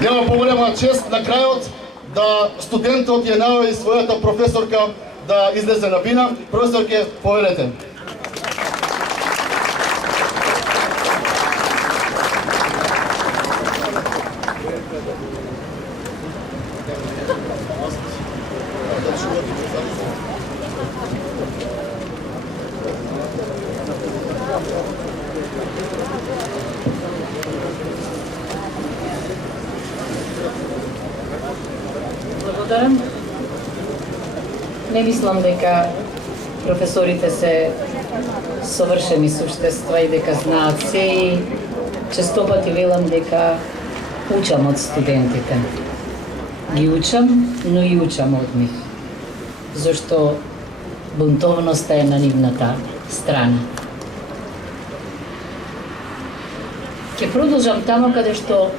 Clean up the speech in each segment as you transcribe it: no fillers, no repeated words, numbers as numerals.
Нема поголема чест на крајот да студентот ја наоди својата професорка да излезе на бина. Професорке, повелете. Благодарам. Не мислам дека професорите се совршени суштества и дека знаат се и често пати велам дека учам од студентите. Ги учам, но и учам од нив. Зашто бунтовноста е на нивната страна. Ќе продолжам тамо каде што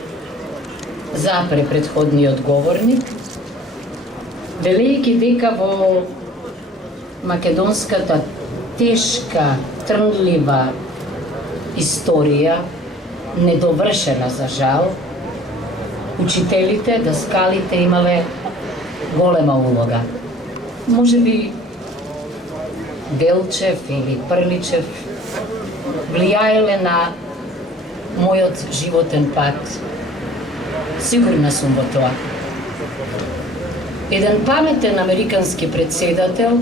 запре претходниот говорник, велејќи дека во македонската тешка, трнлива историја, недовршена за жал, учителите, даскалите имале голема улога. Може би Делчев или Прличев влијаеле на мојот животен пат. Сигурна сум во тоа. Еден паметен американски председател,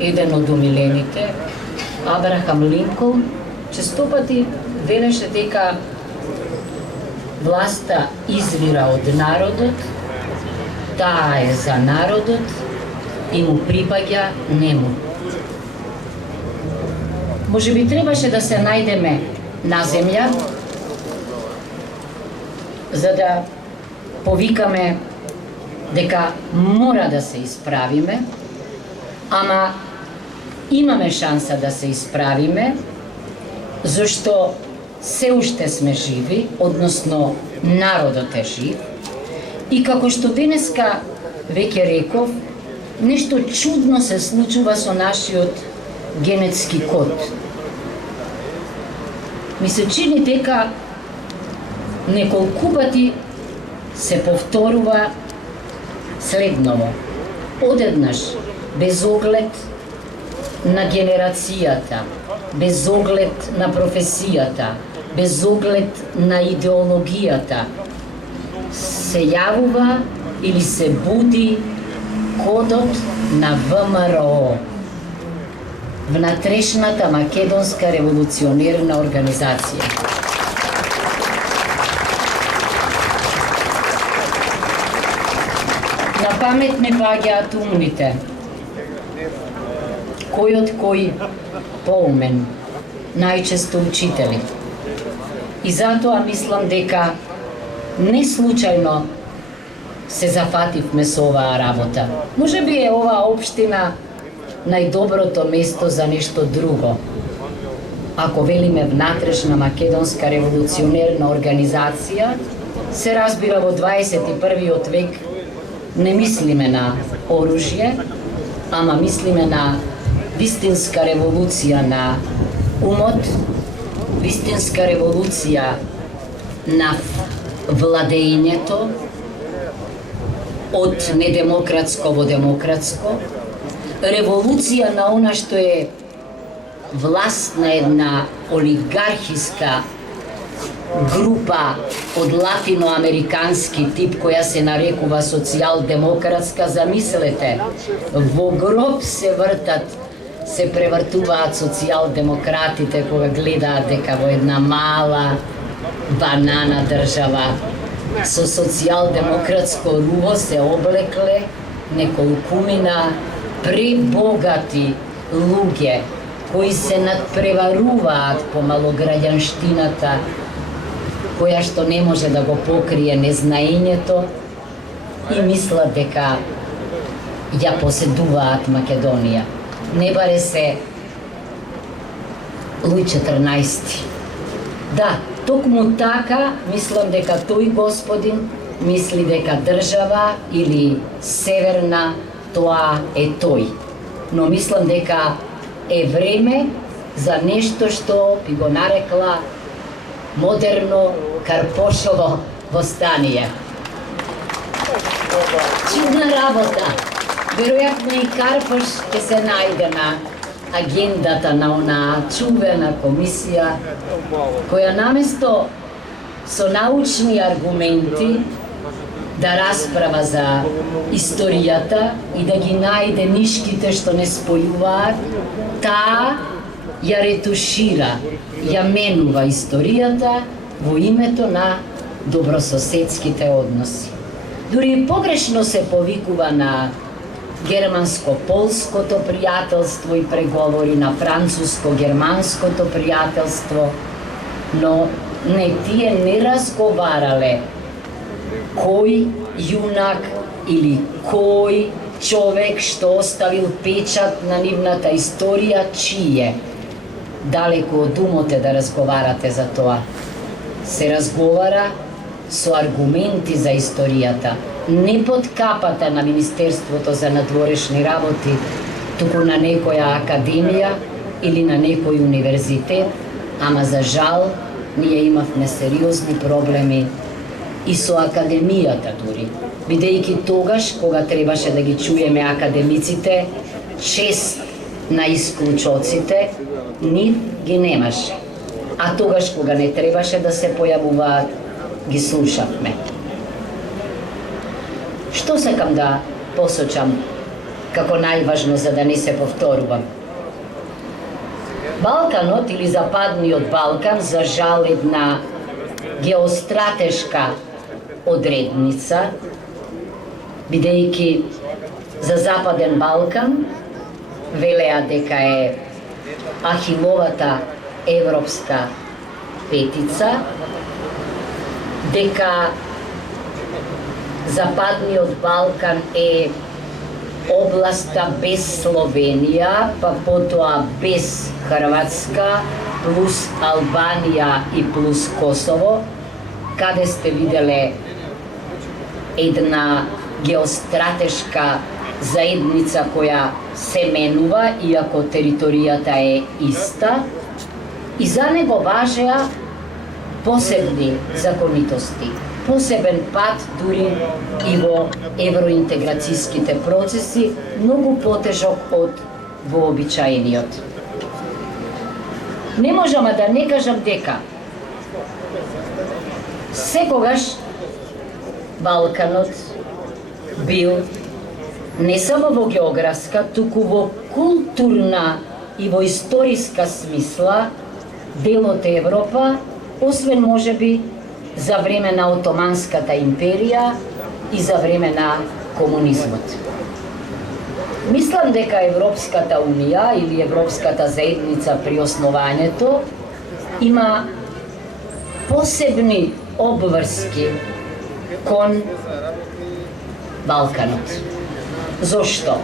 еден од умилените, Абрахам Линколн, често пати велеше дека власта извира од народот, таа е за народот и му припаѓа нему. Може би требаше да се најдеме на земја, за да повикаме дека мора да се исправиме, ама имаме шанса да се исправиме, зашто се уште сме живи, односно народот е жив, и како што денеска веќе реков, нешто чудно се случува со нашиот генетски код. Ми се чини дека неколку пати се повторува следново. Одеднаш, без оглед на генерацијата, без оглед на професијата, без оглед на идеологијата, се јавува или се буди кодот на ВМРО, внатрешната македонска револуционерна организација. На памет ми паѓаат умните, кој од кој поумен, најчесто учители. И затоа мислам дека не случајно се зафативме со оваа работа. Може би е оваа општина најдоброто место за нешто друго. Ако велиме внатрешна македонска револуционерна организација, се разбира во 21. век не мислиме на оружје, ама мислиме на вистинска револуција на умот, вистинска револуција на владењето од недемократско во демократско, револуција на она што е власт на една олигархиска група од латиноамерикански тип која се нарекува социјал-демократска. Замислете, во гроб се вртат, се превртуваат социјал-демократите кога гледаат дека во една мала банана држава со социјал-демократско руво се облекле неколкумина пребогати луѓе кои се надпреваруваат по малограѓанштината, која што не може да го покрие незнаењето и мислат дека ја поседуваат Македонија. Не баре се Луј 14. Да, токму така мислам дека тој господин мисли дека држава или северна тоа е тој. Но мислам дека е време за нешто што би го нарекла модерно Карпошово восстание. Чудна работа. Веројатно и Карпош ќе се најде на агендата на онаа чувена комисија која наместо со научни аргументи да расправа за историјата и да ги најде нишките што не спојуваат, таа ја ретушира, ја менува историјата во името на добрососедските односи. Дури погрешно се повикува на германско-полското пријателство и преговори, на француско-германското пријателство, но не тие не разговарале кој јунак или кој човек што оставил печат на нивната историја, чие. Далеку од умот е да разговарате за тоа. Се разговара со аргументи за историјата, не под капата на Министерството за надворешни работи, туку на некоја академија или на некој универзитет, ама за жал ние имавме сериозни проблеми и со академијата дури, бидејќи тогаш кога требаше да ги чуеме академиците, чест на исклучоците, нив ги немаше. А тогаш кога не требаше да се појавуваат, ги слушавме. Што сакам да посочам како најважно за да не се повторувам? Балканот или Западниот Балкан, за жал, една геостратешка одредница, бидејќи за Западен Балкан велеа дека е Ахиловата европска петица, дека Западниот Балкан е областа без Словенија, па потоа без Хрватска, плюс Албанија и плюс Косово, каде сте виделе една геостратешка заедница која се менува, иако територијата е иста, и за него важеа посебни законитости, посебен пат дури и во евроинтеграцијските процеси, многу потежок од вообичаениот. Не можам да не кажам дека секогаш Балканот бил не само во географска, туку во културна и во историска смисла дел од Европа, освен можеби за време на Отоманската империја и за време на комунизмот. Мислам дека Европската унија или Европската заедница при основањето има посебни обврски кон Балканот. Зошто?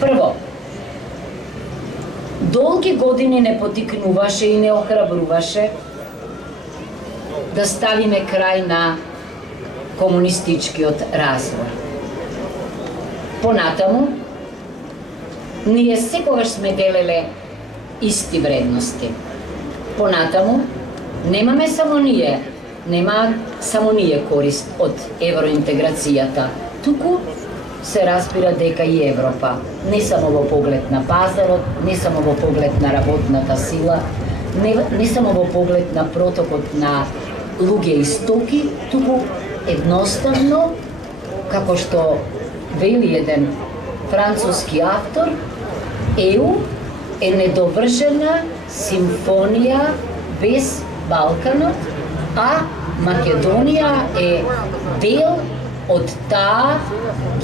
Прво, долги години не потикнуваше и не охрабруваше да ставиме крај на комунистичкиот развој. Понатаму, ние секогаш сме делеле исти вредности. Понатаму, нема само ние корист од евроинтеграцијата, туку се разбира дека и Европа, не само во поглед на пазарот, не само во поглед на работната сила, не само во поглед на протокот на луѓе и стоки, туку едноставно, како што вели еден француски автор, ЕУ е недовршена симфонија без Балканот, а Македонија е дел од таа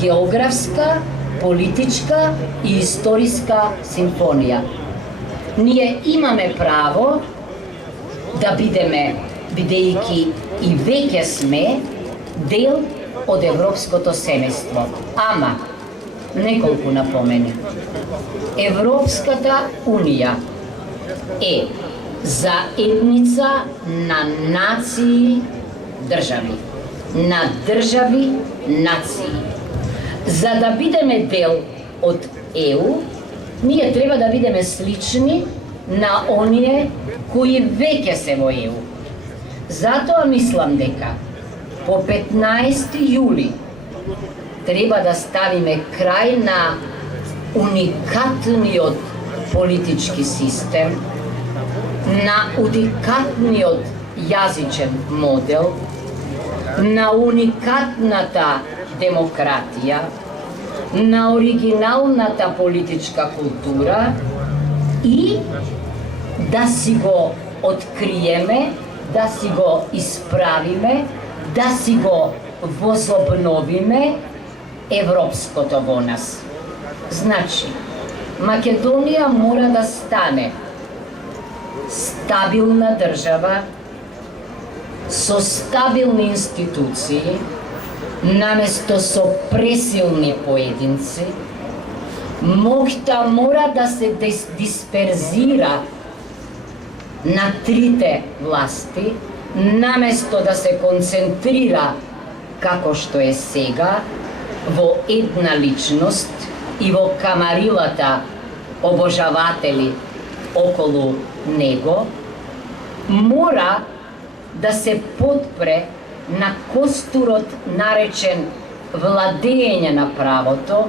географска, политичка и историска симфонија. Ние имаме право да бидеме, бидејќи и веќе сме дел од европското семејство. Ама, неколку напомени. Европската унија е заедница на нации држави. На држави нации. За да бидеме дел од ЕУ, ние треба да бидеме слични на оние кои веќе се во ЕУ. Затоа мислам дека по 15 јули треба да ставиме крај на уникатниот политички систем, на уникатниот јазичен модел, на уникатната демократија, на оригиналната политичка култура и да си го откриеме, да си го исправиме, да си го возобновиме европското во нас. Значи, Македонија мора да стане стабилна држава со стабилни институции, наместо со пресилни поединци. Моќта мора да се дисперзира на трите власти, наместо да се концентрира, како што е сега, во една личност и во камарилата обожаватели околу него, мора да се подпре на костурот наречен владење на правото,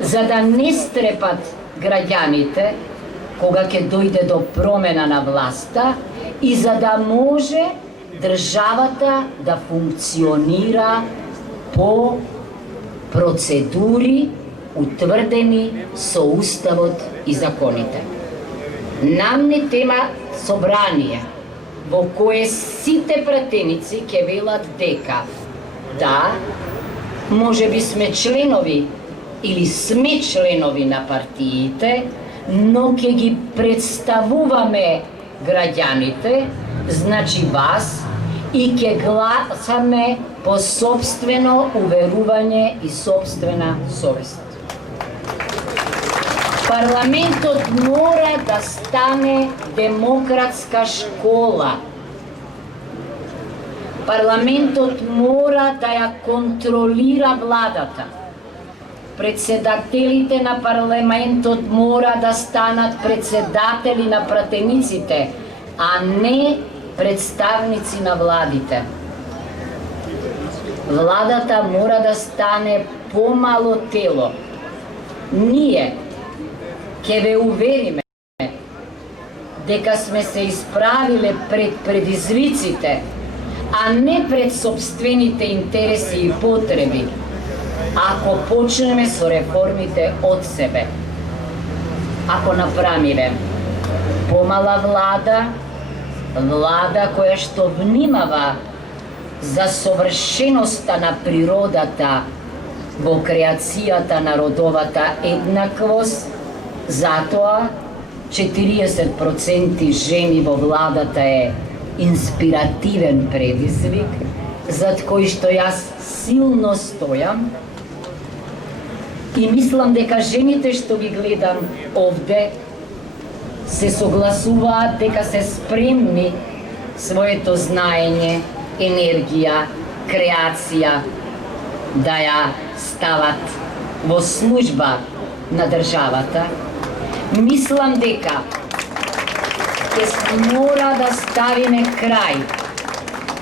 за да не стрепат граѓаните кога ќе дојде до промена на власта и за да може државата да функционира по процедури утврдени со уставот и законите. Нам не тема собрание во кое сите пратеници ќе велат дека да, може би сме членови или сме членови на партиите, но ќе ги представуваме граѓаните, значи вас, и ќе гласаме по собствено уверување и собствена совест. Парламентот мора да стане демократска школа. Парламентот мора да ја контролира владата. Председателите на парламентот мора да станат председатели на пратениците, а не представници на владите. Владата мора да стане помало тело. Ние ќе ве увериме дека сме се исправиле пред предизвиците, а не пред собствените интереси и потреби, ако почнеме со реформите од себе. Ако направиме помала влада, влада која што внимава за совршеноста на природата во креацијата на родовата еднаквост, затоа 40% жени во владата е инспиративен предизвик, зад кој што јас силно стојам и мислам дека жените што ги гледам овде се согласуваат дека се спремни своето знаење, енергија, креација да ја стават во служба на државата. Мислам дека ќе мора да ставиме крај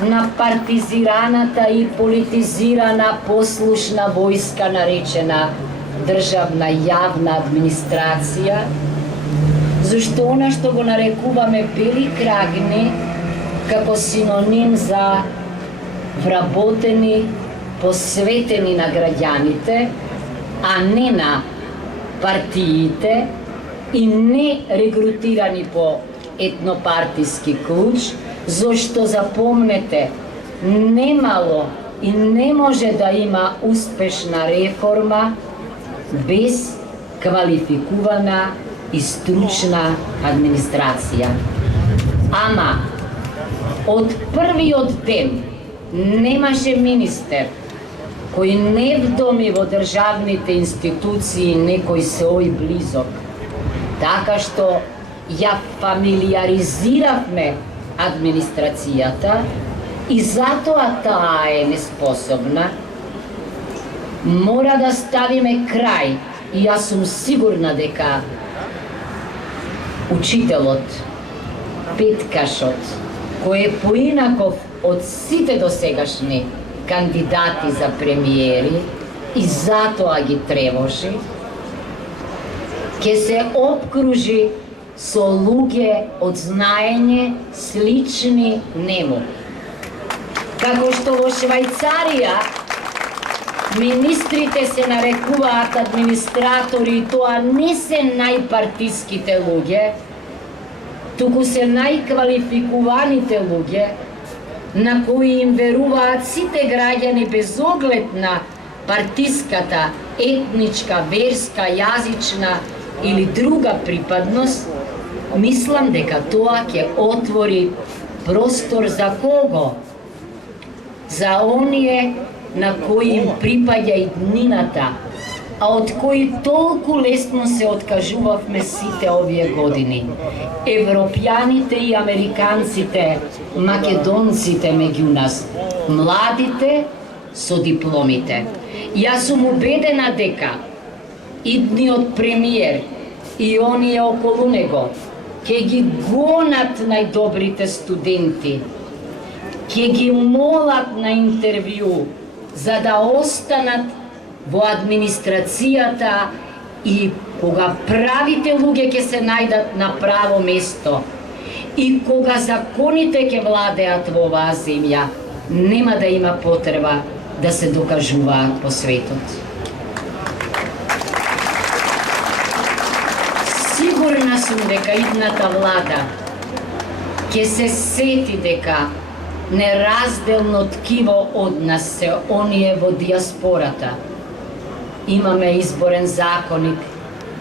на партизираната и политизирана послушна војска наречена државна јавна администрација, зашто она што го нарекуваме бели крагни како синоним за вработени, посветени на граѓаните, а не на партиите и не регрутирани по етнопартиски клуч, зашто запомнете, немало и не може да има успешна реформа без квалификувана и стручна администрација. Ама, од првиот ден немаше министер кој не вдоми во државните институции некој свој близок, така што ја фамилиаризиравме администрацијата и затоа таа е неспособна. Мора да ставиме крај и јас сум сигурна дека учителот, петкашот, кој е поинаков од сите досегашни кандидати за премиери и затоа ги тревожи, ќе се обкружи со луѓе од знаење слични нему. Како што во Швајцарија министрите се нарекуваат администратори и тоа не се најпартиските луѓе, туку се најквалификуваните луѓе на кои им веруваат сите граѓани без оглед на партиската, етничка, верска, јазична или друга припадност. Мислам дека тоа ќе отвори простор за кого? За оние на кои им припаѓа иднината, а од кои толку лесно се откажувавме сите овие години. Европјаните и американците, македонците меѓу нас, младите со дипломите. Јас сум убедена дека идниот премиер и оние околу него ќе ги гонат најдобрите студенти, ќе ги молат на интервју за да останат во администрацијата и кога правите луѓе ќе се најдат на право место и кога законите ќе владеат во оваа земја, нема да има потреба да се докажуваат по светот. Сигурна сум дека идната влада ќе се сети дека неразделно ткиво од нас се оние во диаспората. Имаме изборен законник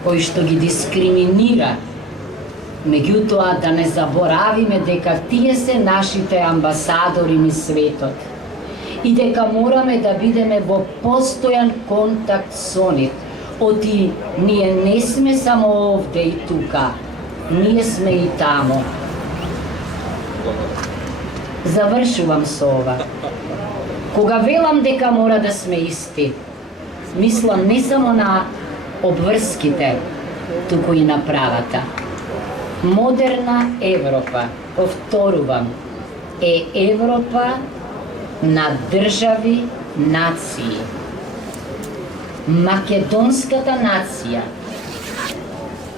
кој што ги дискриминира. Меѓутоа да не заборавиме дека тие се нашите амбасадори низ светот и дека мораме да бидеме во постојан контакт со нив. Оти ние не сме само овде и тука, ние сме и тамо. Завршувам со ова. Кога велам дека мора да сме исти, мислам не само на обврските, туку и на правата. Модерна Европа, повторувам, е Европа на држави, нации. Македонската нација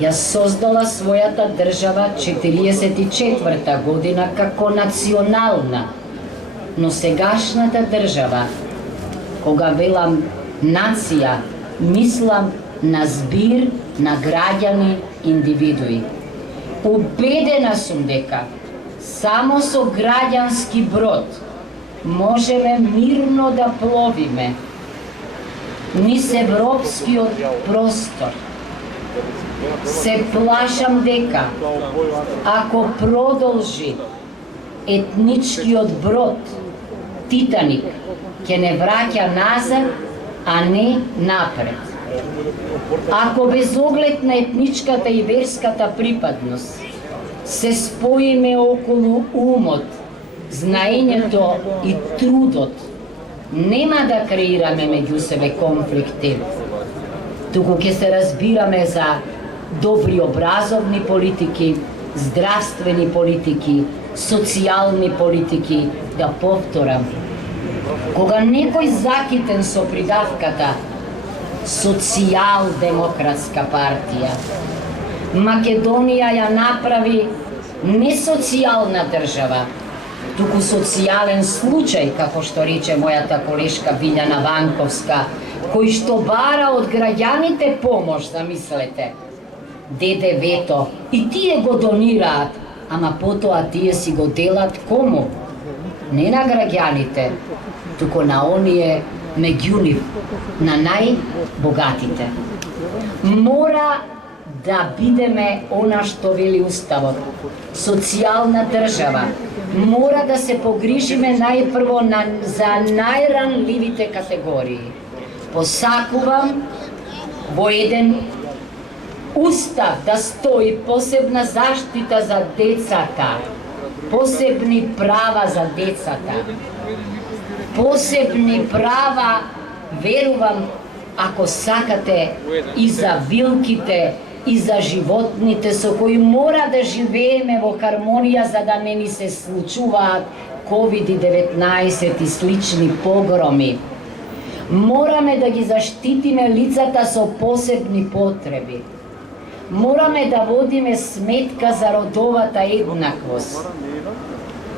ја создала својата држава 44 година како национална, но сегашната држава, кога велам нација, мислам на збир на граѓани, индивидуи. Убедена сум дека само со граѓански брод можеме мирно да пловиме низ европскиот простор. Се плашам дека ако продолжи етничкиот брод Титаник, ќе не враќа назад, а не напред. Ако без оглед на етничката и верската припадност се споиме околу умот, знаењето и трудот, нема да креираме меѓу себе конфликти, туку ќе се разбираме за добри образовни политики, здравствени политики, социјални политики. Да повторам, кога некој закитен со придавката Социјалдемократска партија, Македонија ја направи не социјална држава, туку социјален случај, како што рече мојата колешка Билјана Ванковска, кој што бара од граѓаните помош, замислете. ДДВ-то и тие го донираат, ама потоа тие си го делат кому? Не на граѓаните, туку на оние меѓу нив, на најбогатите. Мора да бидеме она што вели Уставот, социјална држава. Мора да се погрижиме најпрво за најранливите категории. Посакувам во еден Устав да стои посебна заштита за децата, посебни права за децата, посебни права, верувам, ако сакате, и за вилките, и за животните со кои мора да живееме во хармонија, за да не ни се случуваат COVID-19 и слични погроми. Мораме да ги заштитиме лицата со посебни потреби. Мораме да водиме сметка за родовата еднаквост.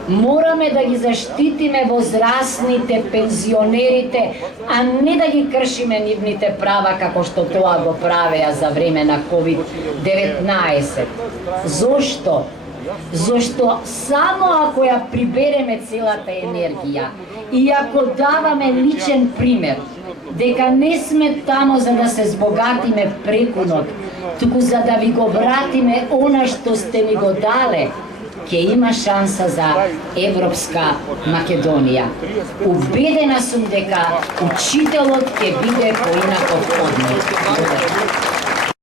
Мораме да ги заштитиме возрастните, пензионерите, а не да ги кршиме нивните права како што тоа го правеа за време на COVID-19. Зошто? Зошто само ако ја прибереме целата енергија и ако даваме личен пример, дека не сме тамо за да се збогатиме прекунот, туку за да ви го вратиме она што сте ни го дале, ќе има шанса за Европска Македонија. Убедена сум дека учителот ќе биде поинаков од нив.